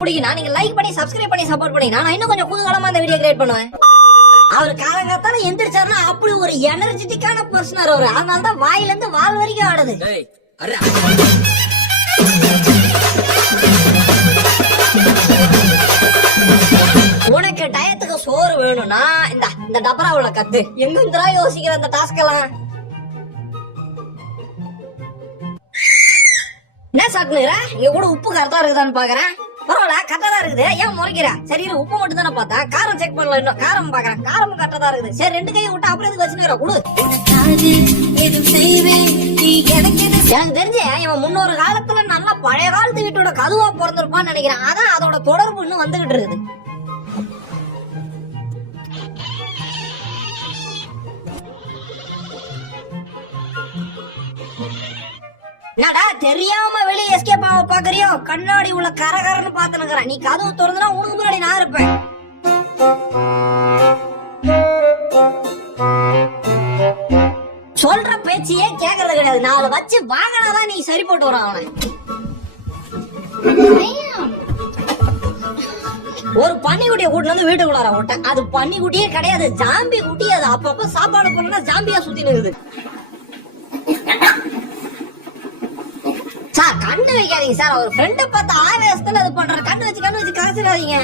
பிடிக்கும்னா நீங்க லைக் பண்ணி சப்ஸ்கிரைப் பண்ணி சப்போர்ட் பண்ணீங்கன்னா நான் இன்னும் கொஞ்சம் குதூகலமா இந்த வீடியோ கிரியேட் பண்ணுவேன். அவர் காலங்காத்தால எந்திரிச்சாருன்னா அப்படி ஒரு எனர்ஜெட்டிக்கான பர்சன் அவரு. அதனால தான் வாயில இருந்து வால் வரைக்கும் ஆடுது. உனக்கு டயத்துக்கு சோறு வேணும்னா இந்த இந்த டபராவுல கத்து. எங்க இருந்துடா யோசிக்கிற அந்த டாஸ்க் எல்லாம் என்ன சாப்பிட்டுற இங்க கூட உப்பு கரெக்டா இருக்குதான்னு பாக்குறேன். பரவாயில்ல கட்டதா தான் இருக்குது. ஏன் முறைக்கிற? சரி உப்பு மட்டும் தானே பார்த்தா. காரம் செக் பண்ணல இன்னும். காரம் பாக்குறேன் காரம் கட்டதா தான் இருக்குது. சரி ரெண்டு கையை விட்டு அப்புறம் எதுக்கு வச்சுன்னு குடு. எனக்கு தெரிஞ்சு இவன் முன்னொரு காலத்துல நல்ல பழைய காலத்து வீட்டோட கதுவா பிறந்திருப்பான்னு நினைக்கிறேன். அதான் அதோட தொடர்பு இன்னும் வந்துகிட்டு இருக்குது. என்னடா தெரியாம வெளிய எஸ்கேப் ஆக பாக்குறியோ கண்ணாடி உள்ள கரகரன்னு பாத்துனுக்குறேன் நீ கதவு திறந்துனா உனக்கு முன்னாடி நான் இருப்பேன். சொல்ற பேச்சையே கேக்குறது கிடையாது. நாலு வச்சு வாங்கினாதான் நீ சரி போட்டு வரும் அவனை. ஒரு பன்னிக்குட்டியை கூட்டு வந்து வீட்டுக்குள்ளார விட்டேன். அது பன்னிக்குட்டியே கிடையாது. ஜாம்பி குட்டி அது. அப்பப்ப சாப்பாடு போனா ஜாம்பியா சுத்தி நிக்குது சார் கண்ணு வைக்காதீங்க சார் அவர் ஃப்ரெண்டு பார்த்து ஆவேசத்துல அது பண்றாரு கண்ணு வச்சு கண்ணு வச்சு காய்ச்சிடாதீங்க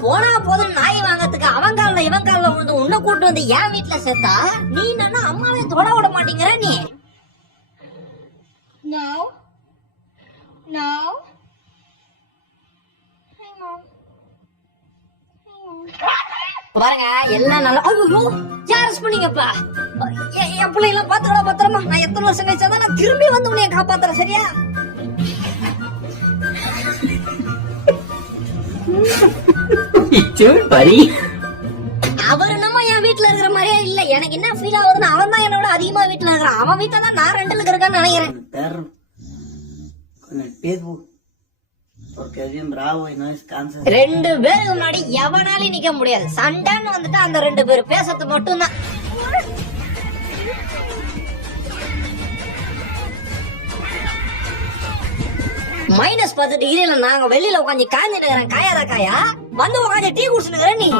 போனா போதும் நாய் வாங்கறதுக்கு அவன் கால்ல இவன் கால்ல விழுந்து உன்னை கூட்டு வந்து என் வீட்டுல சேர்த்தா நீ என்னன்னா அம்மாவே தொட விட மாட்டேங்கிற நீ No. No. hey Mom. hey Mom. பாருங்க எல்லாம் நல்லா ஐயோ யாரஸ் பண்ணீங்கப்பா? என் பிள்ளைங்களாம் பாத்துக்கடா பத்திரமா? நான் எத்தனை வருஷம் கழிச்சா நான் திரும்பி வந்து உன்னைய காப்பாத்துறேன் சரியா? பரி. அவர் நம்ம என் வீட்டுல இருக்கிற மாதிரியே இல்ல. எனக்கு என்ன ஃபீல் ஆகுதுன்னா அவன் தான் என்னோட அதிகமா வீட்டுல இருக்கிறான். அவன் வீட்டுல தான் நான் ரெண்டுல இருக்கேன்னு நினைக்கிறேன். ரெண்டு பேருக்கு முன்னாடி எவனாலையும் நிக்க முடியாது. சண்டைன்னு வந்துட்டு அந்த ரெண்டு பேர் பேசுறது மட்டும்தான். மைனஸ் பத்து டிகிரில நாங்க வெளியில உட்காந்து காஞ்சி நிக்கிறேன் காயாதா காயா? வந்து உட்காந்து டீ குடிச்சுனுங்கிற நீ.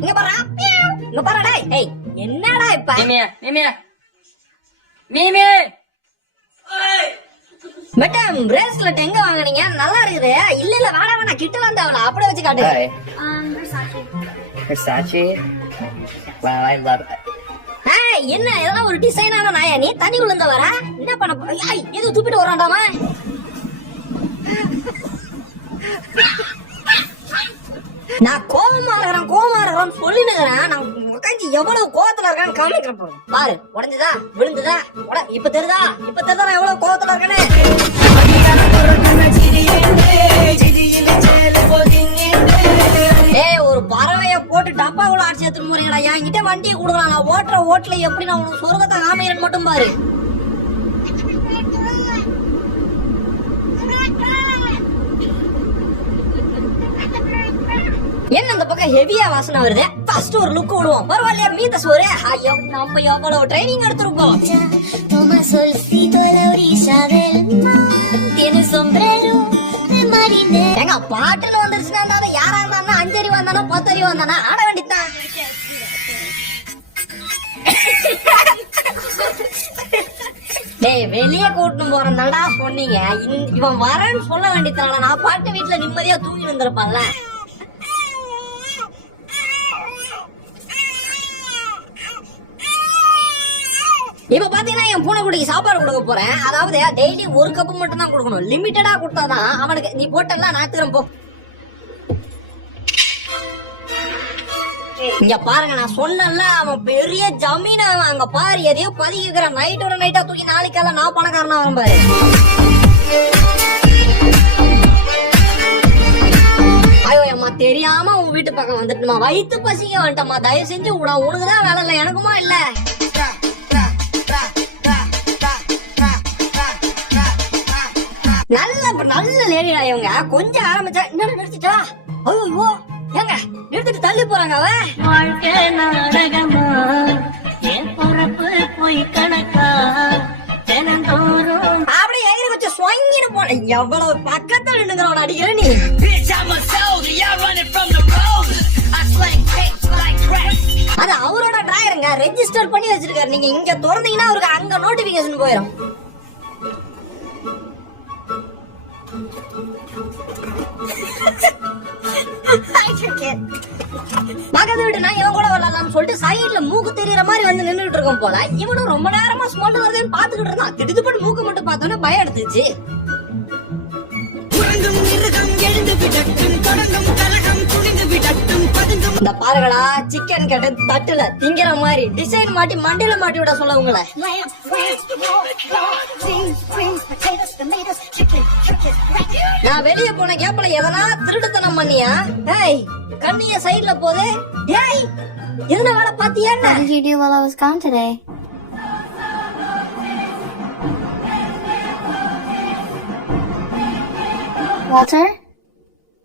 இங்க பாரா இங்க பாரா என்னடா இப்ப? மீமி! மேடம் பிரேஸ்லெட் எங்க வாங்குனீங்க. நல்லா இருக்குது. இல்ல இல்ல வேணா வேணா கிட்ட வந்த அவள அப்படியே வச்சு காட்டு. ஏய், என்ன இதெல்லாம் ஒரு டிசைனான நாயா நீ? தண்ணி விழுந்த வர என்ன பண்ண போ- ஐய், எது துப்பிட்டு வராண்டாமா நான் கோவமா இருக்கிறேன் கோவமா இருக்கிறேன். சொல்லினுக்கிறேன் நான் உட்காந்து எவ்வளவு கோவத்துல இருக்கான்னு காமிக்கிறேன் பாரு. பாரு உடஞ்சுதா விழுந்துதா உட இப்ப தெரியுதா இப்ப தெரியுதா நான் எவ்வளவு கோவத்துல இருக்கேன்னு ஏய் ஒரு பறவைய போட்டு டப்பாவுல அடிச்சு எடுத்துட்டு போறீங்களா என்கிட்ட வண்டியை கொடுக்கலாம் நான் ஓட்டுற ஓட்டுல எப்படி நான் உனக்கு சொர்க்கத்தை காமிக்கிறேன்னு மட்டும் பாரு. என்ன பக்கம் ஹெவியா வாசனை வருது. ஃபர்ஸ்ட் ஒரு லுக் விடுவோம். பரவாயில்லையா மீத சோறு? ஐயோ நம்ம எவ்வளவு ட்ரைனிங் எடுத்திருக்கோம். Toma solcito a ஏங்க பாட்டுன்னு வந்துருச்சுன்னா யாரா இருந்தாலும் அஞ்சறிவு வந்தானோ பத்தறிவு வந்தானா? ஆட வேண்டித்தான் டேய் வெளிய கூட்டிட்டு போறதாடா சொன்னீங்க. இவன் வரேன்னு சொல்ல வேண்டியதுனால நான் பாட்டு வீட்டுல நிம்மதியா தூங்கி இருந்திருப்பான்ல இப்ப பாத்தீங்கன்னா என் பூனைக்குட்டிக்கு சாப்பாடு கொடுக்க போறேன். அதாவது டெய்லி ஒரு கப்பு மட்டும் தான் கொடுக்கணும் லிமிட்டடா கொடுத்தாதான் அவனுக்கு நீ போட்டெல்லாம் நாத்துக்கிறேன் போ. இங்க பாருங்க நான் சொன்னேன்ல அவன் பெரிய ஜமீன் அவன் அங்க பாரு. எதையோ பதிக்கிறான் நைட்டோட நைட்டா தூக்கி நாளைக்கெல்லாம் நான் பணக்காரனா வரும் பாரு. தெரியாம உன் வீட்டு பக்கம் வந்துட்டுமா? வயித்து பசிக்க வந்துட்டம்மா தயவு செஞ்சு விட. உனக்குதான் வேலை இல்ல எனக்குமா இல்ல? நல்ல நல்ல லேடிடா இவங்க. கொஞ்சம் ஆரம்பிச்சா என்ன நிறுத்திட்டா. ஐயோ ஏங்க எடுத்துட்டு தள்ளி போறாங்க அவ. வாழ்க்கை நாடகமா? என் பொறப்பு போய் கணக்கா? தினந்தோறும் அப்படியே எகிரி போன எவ்வளவு பக்கத்துல நின்னுங்கிறவன அடிக்கிற நீ. Like crack. அது அவரோட டிராயருங்க ரெஜிஸ்டர் பண்ணி வச்சிருக்காரு. நீங்க இங்க திறந்தீங்கன்னா அவருக்கு அங்க நோட்டிபிகேஷன் போயிடும் பக்கத்து வீட்டு இவன் கூட விளாடலாம்னு சொல்லிட்டு சைட்ல மூக்கு தெரியற மாதிரி வந்து நின்னுட்டு இருக்கும் போல. இவனும் ரொம்ப நேரமா ஸ்மெல் வருதுன்னு பாத்துக்கிட்டு இருந்தான். திடுத்து பண்ணி மூக்கு மட்டும் பார்த்தோன்னே பயம் எடுத்துச்சு. இந்த பாருங்களா சிக்கன் கட்டு தட்டுல திங்கிற மாதிரி டிசைன் மாட்டி மண்டையில மாட்டி விட சொல்ல நான் வெளிய போன கேப்ல எதனா திருடுத்தனம் பண்ணியா ஏய் கண்ணிய சைடுல போதே ஏய் என்ன வேலை பாத்தியா என்ன What did you do while I was gone today? Walter,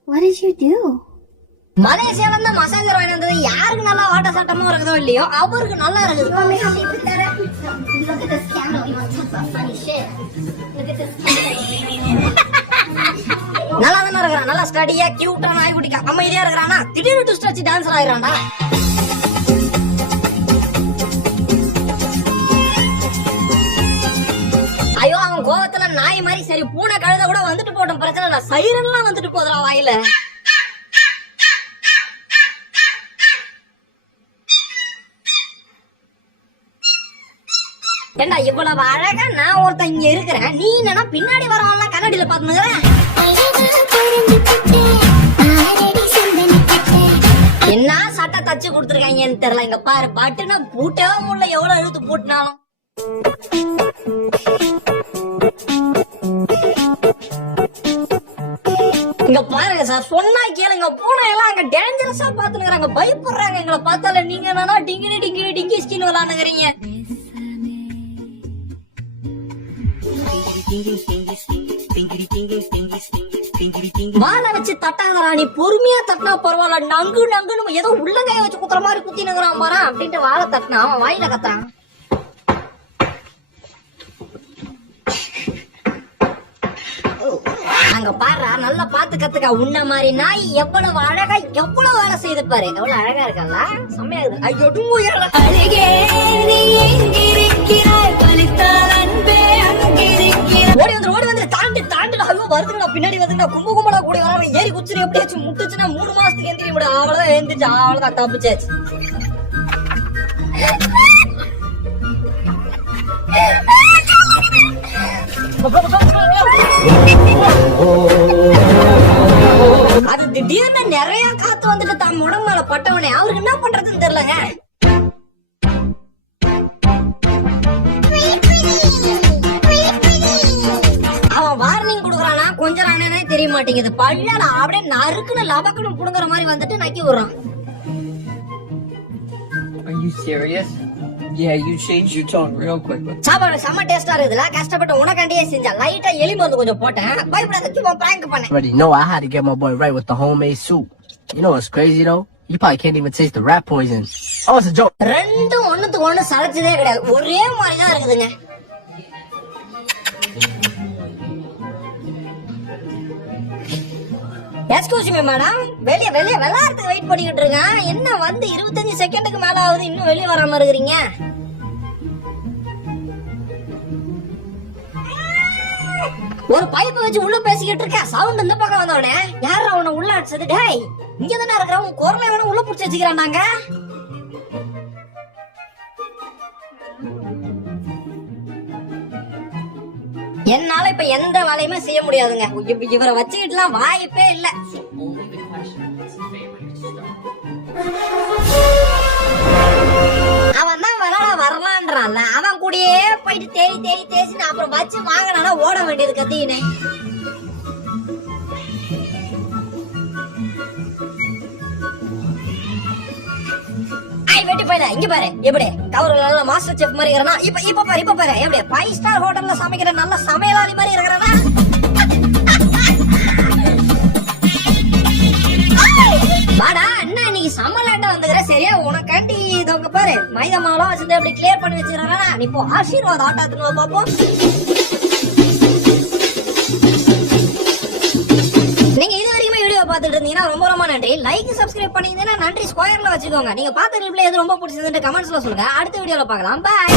what did you do? மலேசியால இருந்து மசாஜர் வாங்கி வந்தது யாருக்கு நல்லா வாட்ட சட்டமா இருக்குதோ இல்லையோ அவருக்கு நல்லா இருக்குது. நல்லா தானே இருக்கிறான் நல்லா ஸ்டடியா கியூட்டா நாய் குட்டிக்கா அமைதியா இருக்கிறானா? திடீர்னு ட்விஸ்ட் வச்சு டான்சர் ஆயிரான்டா ஐயோ அவன் கோவத்துல நாய் மாதிரி சரி பூனை கழுத கூட வந்துட்டு போட்டோம் பிரச்சனை இல்ல. சைரன்லாம் வந்துட்டு போதுடா வாயில. ஏண்டா இவ்வளவு அழகா நான் ஒருத்தன் இங்க இருக்கிறேன்? நீ என்னன்னா பின்னாடி வரவன்லாம் கண்ணாடியில பாத்துனுங்கிற என்ன சட்டை தச்சு கொடுத்துருக்காங்கன்னு தெரியல. இங்க பாரு பட்டுனா பூட்டவே முடியல. எவ்வளவு இழுத்து பூட்டினாலும். இங்க பாருங்க சார் சொன்னா கேளுங்க. பூனை எல்லாம் அங்க டேஞ்சரஸா பாத்துனுக்குறாங்க. பயப்படுறாங்க. எங்களை பார்த்தால நீங்க என்னன்னா டிங்கிடி டிங்கினி டிங்கி ஸ்கின் விளாண்டுக்கிறீங்க. வாழை வச்சு நீ பொறுமையா தட்டினா பரவாயில்ல. நங்கு நங்குன்னு ஏதோ உள்ளங்கைய வச்சு குத்துற மாதிரி குத்தி நங்குறான் பாரு. அப்படின்ட்டு வாழை தட்டினா அவன் வாயில கத்துறான். அங்க பாருடா நல்லா பாத்து கத்துக்க. உன்ன மாதிரி நாய் எவ்வளவு அழகா எவ்வளவு வேலை செய்து பாரு. எவ்வளவு அழகா இருக்கல்ல? செம்மையா இருக்குது. ஐயோ டுங்குயர்ல. ஓடி வந்து ஓடி வந்து தாண்டி தாண்டி அதுவும் வருதுங்கடா பின்னாடி வருதுங்கடா. கும்ப கும்பலா கூடி வரவன் ஏறி குச்சிரி எப்படியாச்சும் முட்டுச்சுன்னா மூணு மாசத்துக்கு எந்திரி விட. அவ்வளவுதான் எழுந்திரிச்சு அவ்வளவுதான் தப்பிச்சாச்சு அது திடீர்னு நிறைய காத்து வந்துட்டு தம் உடம்பு மேல பட்டவனே. அவருக்கு என்ன பண்றதுன்னு தெரியலங்க. தெரிய மாட்டேங்குது பள்ளால அப்படியே நறுக்குன்னு லபக்குன்னு புடுங்குற மாதிரி வந்துட்டு நக்கி விடுறான் Are you serious? Yeah, you changed your tone real quick. சாப்பாடு செம்ம டேஸ்டா இருக்குதுல கஷ்டப்பட்டு உனக்காண்டியே செஞ்சா லைட்டா எலி மருந்து கொஞ்சம் போட்டேன் பயப்படாத சும்மா பிராங்க் பண்ணேன் already know I had to get my boy right with the homemade soup. You know what's crazy though? You probably can't even taste the rat poison. Oh, it's a joke. ரெண்டும் ஒண்ணுத்துக்கு ஒண்ணு சளைச்சதே கிடையாது ஒரே மாதிரி தான் இருக்குதுங்க excuse me madam வெளியே வெளியே விளையாடுறதுக்கு வெயிட் பண்ணிக்கிட்டு இருக்கேன். என்ன வந்து இருபத்தஞ்சு செகண்டுக்கு மேல ஆகுது? இன்னும் வெளியே வராம இருக்கிறீங்க? ஒரு பைப்பை வச்சு உள்ள பேசிக்கிட்டு இருக்க சவுண்ட் இந்த பக்கம் வந்தவனே யாரா அவனை உள்ள அடிச்சது? டேய் இங்க தானே இருக்கிறவன் குரலை வேணும் உள்ள புடிச்சு வச்சுக்கிறானாங்க என்னால இப்ப எந்த வேலையுமே செய்ய முடியாதுங்க. இவரை வச்சுக்கிட்டுலாம் வாய்ப்பே இல்ல. அவன் தான் வரலாம் வரலான்றான்ல. அவன் கூடயே போயிட்டு தேடி தேடி தேசின்னு அப்புறம் வச்சு வாங்கினானா ஓட வேண்டியது கத்திக்கினே. வெட்டி பையன இங்க பாரு எப்படி? கவர் நல்ல மாஸ்டர் செஃப் மாதிரி இருக்கிறனா இப்ப இப்ப பாரு இப்ப பாரு எப்படி? ஃபைவ் ஸ்டார் ஹோட்டல்ல சமைக்கிற நல்ல சமையலாளி மாதிரி இருக்கிறனா? வாடா என்ன இன்னைக்கு செம்ம வந்துக்கிற சரியா? உனக்காண்டி இதோங்க பாரு மைதா மாவெல்லாம் வச்சிருந்து அப்படி கிளியர் பண்ணி வச்சிடறானா நீ இப்போ ஆசீர்வாத் ஆட்டாத்துன்னு பார்ப்போம் பார்த்துட்டு இருந்தீங்கன்னா ரொம்ப ரொம்ப நன்றி. லைக் சப்ஸ்கிரைப் பண்ணிங்கன்னா நன்றி. ஸ்கொயர்ல வச்சுக்கோங்க. நீங்க பார்த்த கிளிப்ல எது ரொம்ப பிடிச்சதுன்னு கமெண்ட்ஸ்ல சொல்லுங்க. அடுத்த வீடியோல பார்க்கலாம். பாய்